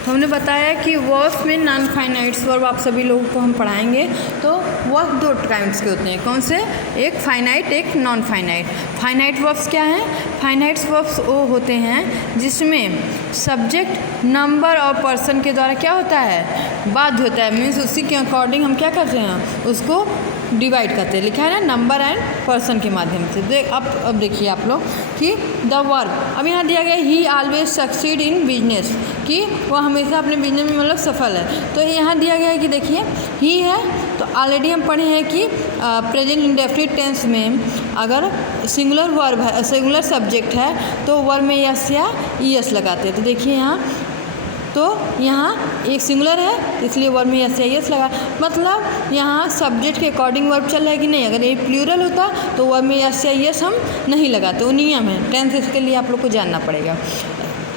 तो हमने बताया कि वर्ब्स में नॉन फाइनाइट्स वर्ब आप सभी लोगों को हम पढ़ाएंगे। तो वर्ब दो टाइप्स के होते हैं, कौन से? एक फाइनाइट, एक नॉन फाइनाइट। फाइनाइट वर्ब्स क्या हैं? फाइनाइट्स वर्ब्स वो होते हैं जिसमें सब्जेक्ट, नंबर और पर्सन के द्वारा क्या होता है? बाध्य होता है। मीन्स उसी के अकॉर्डिंग हम क्या करते हैं? उसको डिवाइड करते हैं। लिखा है ना, नंबर एंड पर्सन के माध्यम से। अब देखिए आप लोग कि द वर्ब, अब यहाँ दिया गया ही ऑलवेज सक्सीड इन बिजनेस, कि वो हमेशा अपने बिजनेस में मतलब सफल है। तो यहाँ दिया गया है कि देखिए ही है, तो ऑलरेडी हम पढ़े हैं कि प्रेजेंट इंडेफिनिट टेंस में अगर सिंगुलर वर्ब है, सिंगुलर सब्जेक्ट है, तो वर्ब में यस या ईएस लगाते हैं। तो देखिए यहाँ, तो यहाँ एक सिंगुलर है इसलिए वर्ब में यस या ईएस लगा, मतलब यहाँ सब्जेक्ट के अकॉर्डिंग वर्ब चल रहा है कि नहीं। अगर ये प्लूरल होता तो वर्ब में यस या ईएस हम नहीं लगाते, वो नियम है टेंस, इसके लिए आप लोग को जानना पड़ेगा।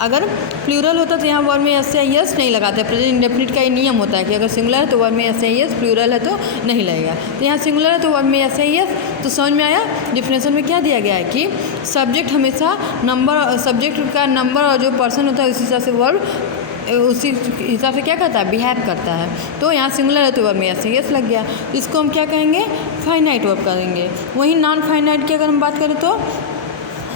अगर प्लूरल होता तो यहाँ वर्ब में यस या ईएस नहीं लगाते। प्रेजेंट इंडेफिनिट का ये नियम होता है कि अगर सिंगुलर है तो वर्ब में यस या ईएस, प्लूरल है तो नहीं लगेगा। तो यहाँ सिंगुलर है तो वर्ब में यस या ईएस। तो समझ में आया? डिफिनेशन में क्या दिया गया है कि सब्जेक्ट हमेशा नंबर, सब्जेक्ट का नंबर और जो पर्सन होता है उसी हिसाब से वर्ब उसी हिसाब से क्या करता है? बिहेव करता है। तो यहाँ सिंगुलर है तो वर्ब में यस यस लग गया, इसको हम क्या कहेंगे? फाइनाइट वर्ब करेंगे। वहीं नॉन फाइनाइट की अगर हम बात करें तो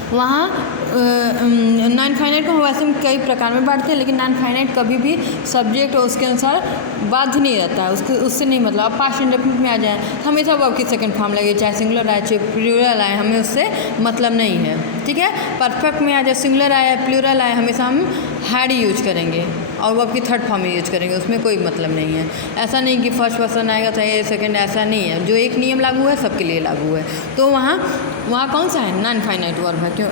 वहाँ नॉन फाइनाइट को हम वैसे हम कई प्रकार में बांटते हैं, लेकिन नॉन फाइनाइट कभी भी सब्जेक्ट और उसके अनुसार बाध्य नहीं रहता है, उससे नहीं मतलब। अब पास्ट इंडेफिनिट में आ जाए तो हमेशा वर्ब की सेकंड फॉर्म लगे, चाहे सिंगुलर आए चाहे प्लूरल आए, हमें उससे मतलब नहीं है। ठीक है। परफेक्ट में आ जाए, सिंगुलर आए प्लूरल आए, हमेशा हम हैड यूज करेंगे और वर्ब की थर्ड फॉर्म में यूज करेंगे, उसमें कोई मतलब नहीं है। ऐसा नहीं कि फर्स्ट पर्सन आएगा तो ये सेकंड, ऐसा नहीं है। जो एक नियम लागू है सबके लिए लागू है। तो वहाँ कौन सा है? नॉन फाइनाइट वर्ब है। क्यों?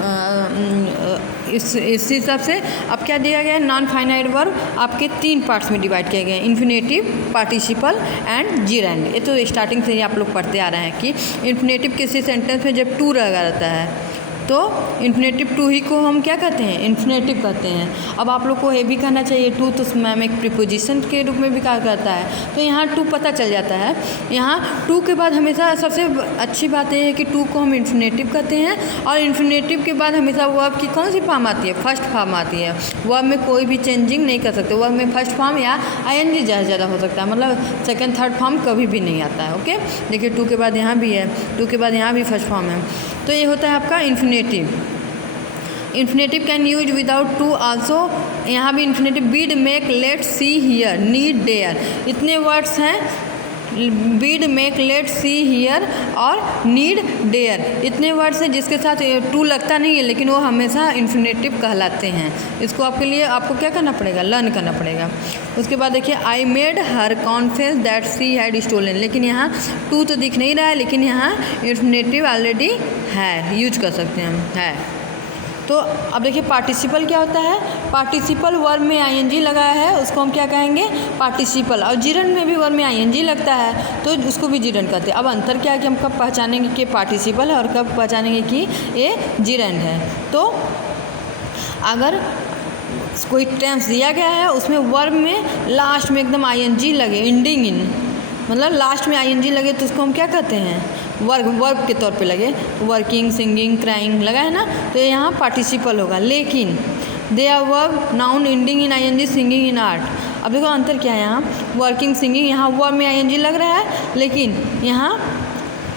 इस हिसाब से अब क्या दिया गया है? नॉन फाइनाइट वर्ब आपके 3 पार्ट्स में डिवाइड किए गए हैं, इन्फिनेटिव, पार्टिसिपल एंड जिरेंड। ये तो स्टार्टिंग से ही आप लोग पढ़ते आ रहे हैं कि इन्फिनेटिव किसी सेंटेंस में जब टू लगा रहता है तो इन्फिनेटिव टू ही को हम क्या कहते हैं? इन्फिनेटिव कहते हैं। अब आप लोग को ये भी कहना चाहिए टू तो मैम एक प्रीपोजिशन के रूप में भी क्या करता है, तो यहाँ टू पता चल जाता है। यहाँ टू के बाद हमेशा सबसे अच्छी बात यह है कि टू को हम इन्फिनेटिव कहते हैं, और इन्फिनेटिव के बाद हमेशा वर्ब की कौन सी फॉर्म आती है? फर्स्ट फॉर्म आती है। वर्ब में कोई भी चेंजिंग नहीं कर सकते, वर्ब में फर्स्ट फॉर्म या आईएनजी ज़्यादा हो सकता है, मतलब सेकेंड थर्ड फॉर्म कभी भी नहीं आता है। ओके, देखिए टू के बाद यहाँ भी है, टू के बाद यहाँ भी फर्स्ट फॉर्म है। तो ये होता है आपका infinitive. Infinitive can use without to also. यहाँ भी infinitive bid, make, let, see, hear, need, dare, इतने वर्ड्स हैं। Bid, make, let, see, hear और नीड, डेयर, इतने वर्ड्स हैं जिसके साथ टू लगता नहीं है, लेकिन वो हमेशा इन्फिनेटिव कहलाते हैं। इसको आपके लिए आपको क्या करना पड़ेगा? लर्न करना पड़ेगा। उसके बाद देखिए I made her confess that she had stolen, लेकिन यहाँ टू तो दिख नहीं रहा है, लेकिन यहाँ इन्फिनेटिव ऑलरेडी है, यूज कर सकते हैं हम, है। तो अब देखिए पार्टिसिपल क्या होता है? पार्टिसिपल वर्ब में आईएनजी लगाया है, उसको हम क्या कहेंगे? पार्टिसिपल। और जिरन में भी वर्ब में आईएनजी लगता है तो उसको भी जिरन कहते हैं। अब अंतर क्या है कि हम कब पहचानेंगे कि पार्टिसिपल है और कब पहचानेंगे कि ये जिरन है। तो अगर कोई टेंस दिया गया है उसमें वर्ब में लास्ट में एकदम आईएनजी लगे, एंडिंग इन, मतलब लास्ट में आईएनजी लगे, तो उसको हम क्या कहते हैं? वर्ब के तौर पे लगे। वर्किंग, सिंगिंग, क्राइंग लगा है ना, तो यहाँ पार्टिसिपल होगा। लेकिन they are verb noun ending in ING, singing in art. अब देखो अंतर क्या है? यहाँ वर्किंग, सिंगिंग, यहाँ वर्ब में आईएनजी लग रहा है, लेकिन यहाँ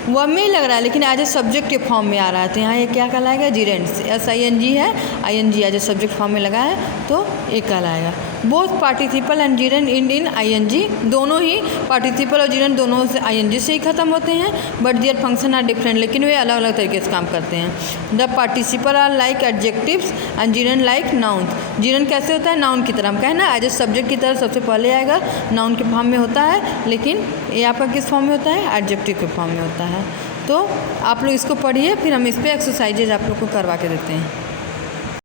वर्ब में ही लग रहा है, लेकिन एज ए सब्जेक्ट के फॉर्म में आ रहा है। तो यहाँ ये क्या कहलाएगा? जिरेंड। एस आई एन जी है, ING as a subject form में लगा है तो एक कहलाएगा। Both participle and gerund end in ING, दोनों ही पार्टिसिपल और जिरेंड दोनों से आईएनजी से ही खत्म होते हैं, but their function are different, लेकिन वे अलग अलग तरीके से काम करते हैं। The participle are like adjectives and gerund like nouns. Gerund कैसे होता है? नाउन की तरह, हम कहें ना एज ए सब्जेक्ट की तरह सबसे पहले आएगा, नाउन के फॉर्म में होता है, लेकिन ये आपका किस फॉर्म में होता है? एडजेक्टिव के फॉर्म में होता है। तो आप लोग इसको पढ़िए, फिर हम इस पर एक्सरसाइजेज आप लोग को करवा के देते हैं।